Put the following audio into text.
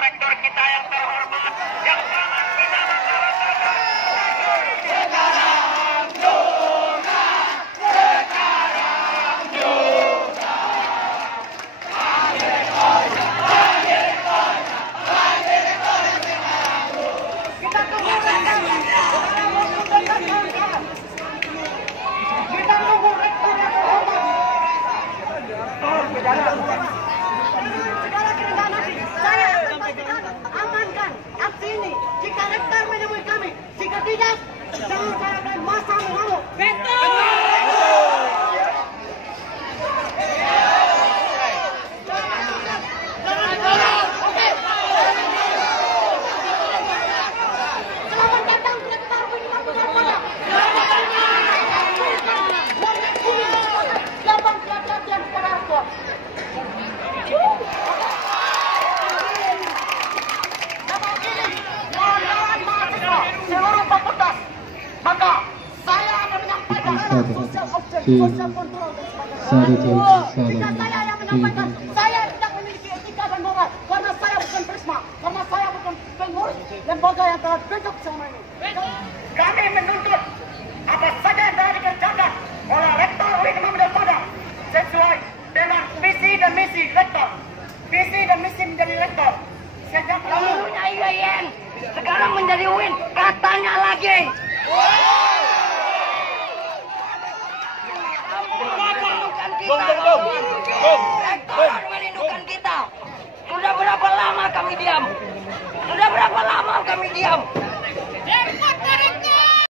rektor kita yang terhormat yang sangat bisa membanggakan. Segala kerendahan hati, saya akan pastikan amankan aksi ini. Jika rektor menemui kami, jika tidak, jangan saya akan masa mengamuk. Selamat datang rektor Universitas Pada. Lakukan pelatihan kepada rektor. Seluruh fakultas, maka saya akan menyampaikan social object, social control dan sebagainya. Jika saya yang menyampaikan, saya tidak memiliki etika dan moral karena saya bukan Prisma, karena saya bukan pengurus lembaga yang telah bentuk selama ini. Kami menuntut